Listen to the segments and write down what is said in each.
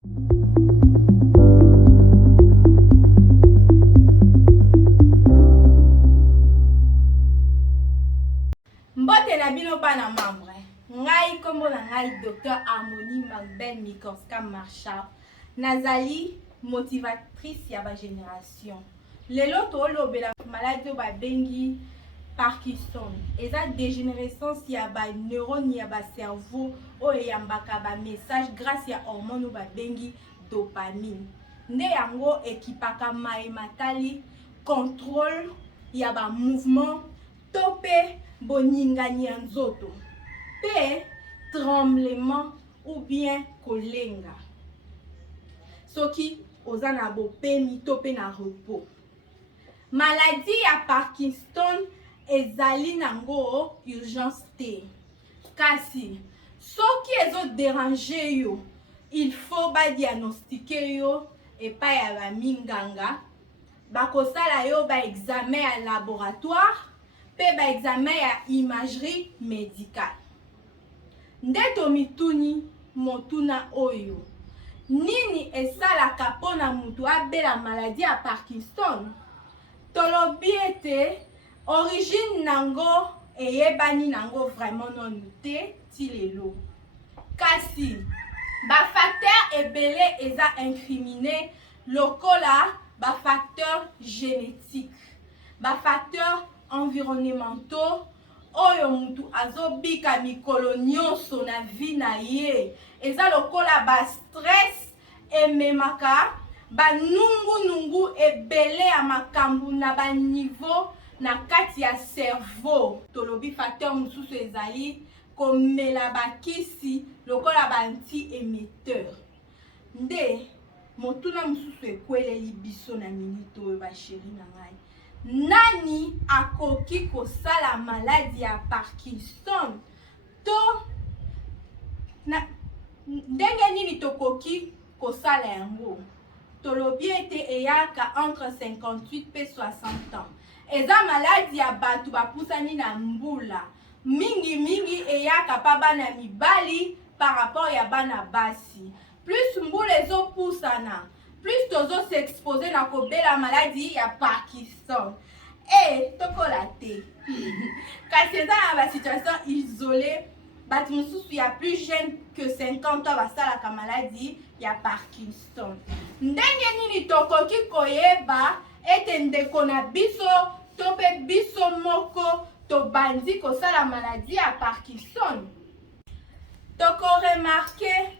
Mbote na bino bana membre. Ngai kombo na ngai Dr Harmonie Magben Mikorska Marshall. Nazali motivatrice ya ba génération. Lelo tolobela maladie ba bengi Parkinson. Eza dégénérescence ya ba neurone ya ba cerveau o yambaka ba message grâce ya hormone ba bengi dopamine. Nde yango ekipaka matali contrôle ya ba mouvement topé boningani ya nzoto pe tremblement ou bien kolenga soki oza na bopemi to pe na repos. Maladie ya Parkinson ezali nango urgence te, kasi soki ezo déranger yo il faut ba diagnostiquer yo epai ya ba minganga bakosala yo ba examen ya laboratoire pe ba examen ya imagerie médicale. Ndeto mituni motuna oyo nini esalaka pona mutu abela maladie ya Parkinson? Tolobi ete origine nango eyebani nango vraiment non te ti lelo, kasi ba facteur ebele eza incriminé lokola ba facteur génétique, ba facteur environnementaux oyo mutu azobika mikolo nyonso na vie na ye. Eza lokola ba stress ememaka ba nungu ebele ya makambu na ba niveau na kati ya cerveau. Tolobi facteur mususu ezali komela bakisi lokola ba anti-émetteur. Nde motuna mususu ekweleli biso na minute oyo ba chéri na ngai. Nani akoki kosala maladie ya Parkinson? To ndenge nini tokoki kosala yango? Tolobi ete eyaka entre 58 pe 60 ans. Eza maladie ya batu bapusani na mbula. Mingi eyaka pa bana mibali par rapport ya bana basi. Plus mbula ezopusana, plus tozo s'exposer na kobela maladie ya Parkinson. Tokola te. Kasi eza na ba situation isolée, batu mususu ya plus jeune que 50 ans basalaka maladie ya Parkinson. Ndenge nini tokoki koyeba ete ndeko na biso to pe biso moko tobandi kosala maladie ya Parkinson? Toko remarquer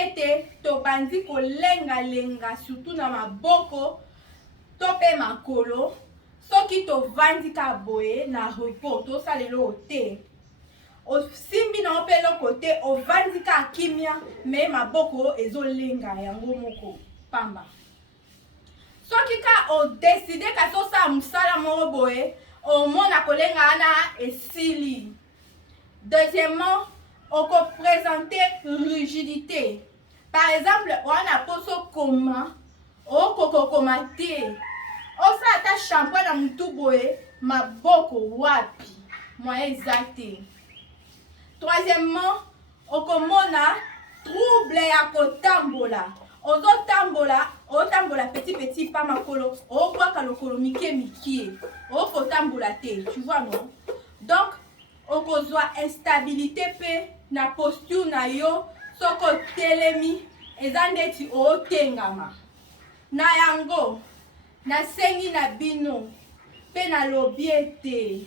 ete tobandi kolenga surtout na maboko to pe makolo soki tovandi ka boye na repos tosalelo te. Osimbi na ope loko te, ovandi ka kimia me maboko ezolenga yango moko pamba. Soki ka o décide ka tosala musala moko boye omona kolenga ana esili. Deuxièmement, on peut présenter rigidité. Par exemple, on a poso koma, o koko komate. O sa ta shampoing na mutu boye, maboko wapi. Moi exacte. Troisièmement, on komona trouble ya kotambola. Ozo tambola petit pa makolo. O kwa ka lokolo mike. O kotambola te, tu vois non? Donc okozwa instabilité pe na posture na yo soko telemi eza ndeti otengama. Na yango nasengi na bino pe na lobi ete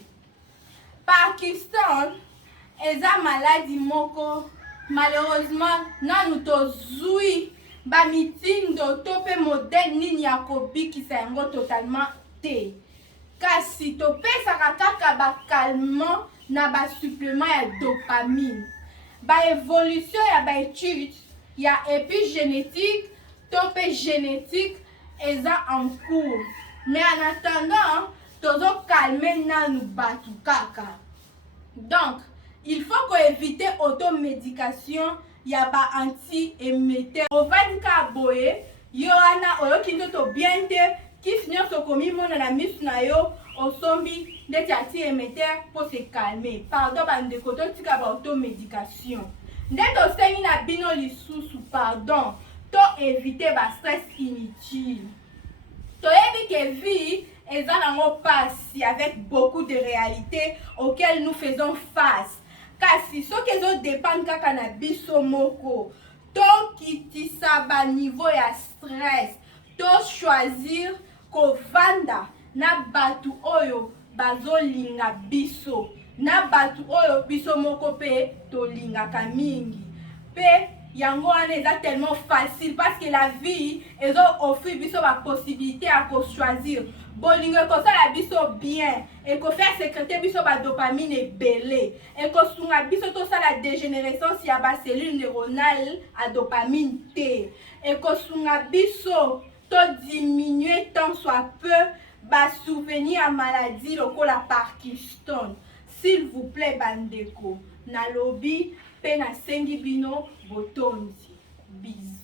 Parkinson eza maladie moko malheureusement nanu tozwi ba mitindo to pe modèle nini ya kobikisa yango totalement te. Kasi topesaka kaka ba calmant na ba supplément ya dopamine. Ba évolution ya ba étude ya épigénétique to pe génétique eza en cours. Mais en attendant, tozo calmer nanu batu kaka. Donc, il faut qu'on évite automédication ya ba anti-émetteur. Ovandi ka boye, yo ana oyoki ndoto bien te, kisi nyonso komi mona na misu na yo, osombi ndeti anti-émetteur pour se calmer. Pardon bandeko totika ba automédication. Nde tosengi na bino lisusu pardon. to éviter ba stress inutile. Toyebi que vie est dans passé avec beaucoup de réalités auxquelles nous faisons face. Kasi ce qui dépend kaka na biso moko. To kitisa ba niveau ya stress. To choisir ko vanda na batu oyo bazolinga biso. Na batu oyo biso moko pe to linga kamingi. Pe yango wana eza tellement facile parce que la vie ezo offrir biso ba possibilité à choisir. Bolingo kosala biso bien et ko faire sécréter biso ba dopamine ebele et ko sunga biso to sala dégénérescence ya ba cellule neuronale à dopamine T et ko sunga biso to diminuer tant soit peu ba souvenir à maladie lokola Parkinson. S'il vous plaît bandeko, na lobby pe na sengi bino botonzi. Bisous.